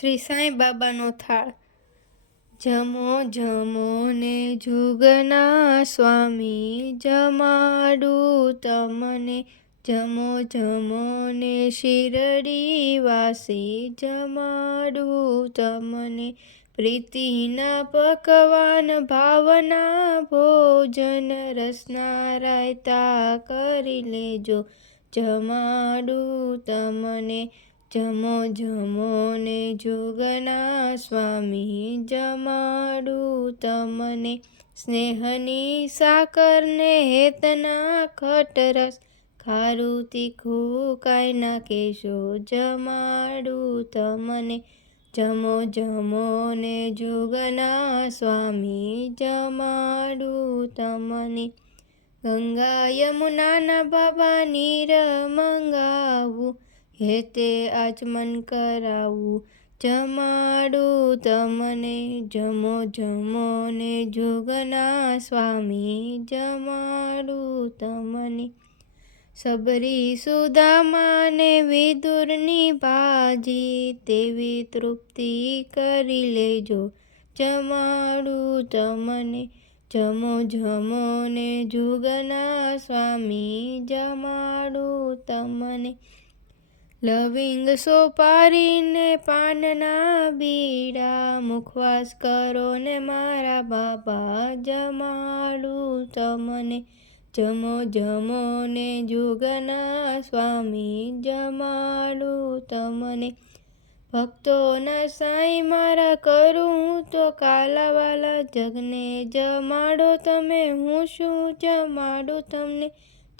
શ્રી સાંઈ બાબાનો થાળ. જમો જમો ને જુગના સ્વામી, જમાડું તમને. જમો જમો ને શિરડી વાસી, જમાડું તમને. પ્રીતિના પકવાન ભાવના ભોજન, રસના રાયતા કરી લેજો, જમાડું તમને. જમો જમો ને જુગના સ્વામી, જમાડું તમને. સ્નેહની સાકર ને હેતના ખટરસ, ખારું તીખું કાંઈ ના કહેશો, જમાડું તમને. જમો જમો ને જુગના સ્વામી, જમાડું તમને. ગંગા યમુનાના બાબા નીર મંગાવું, હેતે આચમન કરાવું, જમાડું તમને. જમો જમો ને જુગના સ્વામી, જમાડું તમને. સબરી સુદામા ને વિદુરની ભાજી, તેવી તૃપ્તિ કરી લેજો, જમાડું તમને. જમો જમો ને જુગના સ્વામી, જમાડું તમને. લવિંગ સોપારી ને પાનના બીડા, મુખવાસ કરો ને મારા બાબા, જમાડું તમને. જમો જમો ને જુગના સ્વામી, જમાડું તમને. ભક્તોના સાંઈ મારા કરું હું તો કાલાવાલા, જગને જમાડો તમે, હું શું જમાડું તમને.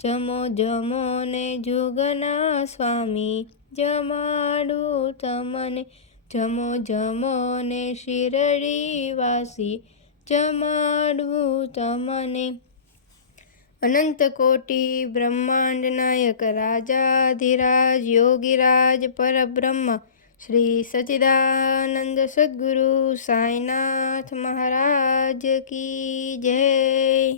જમો જમો ને જુગના સ્વામી, જમાડું તમને. જમો જમો ને શિરડી વાસી, જમાડું તમને. અનંત કોટી બ્રહ્માંડ નાયક, રાજાધિરાજ યોગીરાજ પરબ્રહ્મ, શ્રી સચ્ચિદાનંદ સદ્ગુરુ સાંઈનાથ મહારાજ કી જય.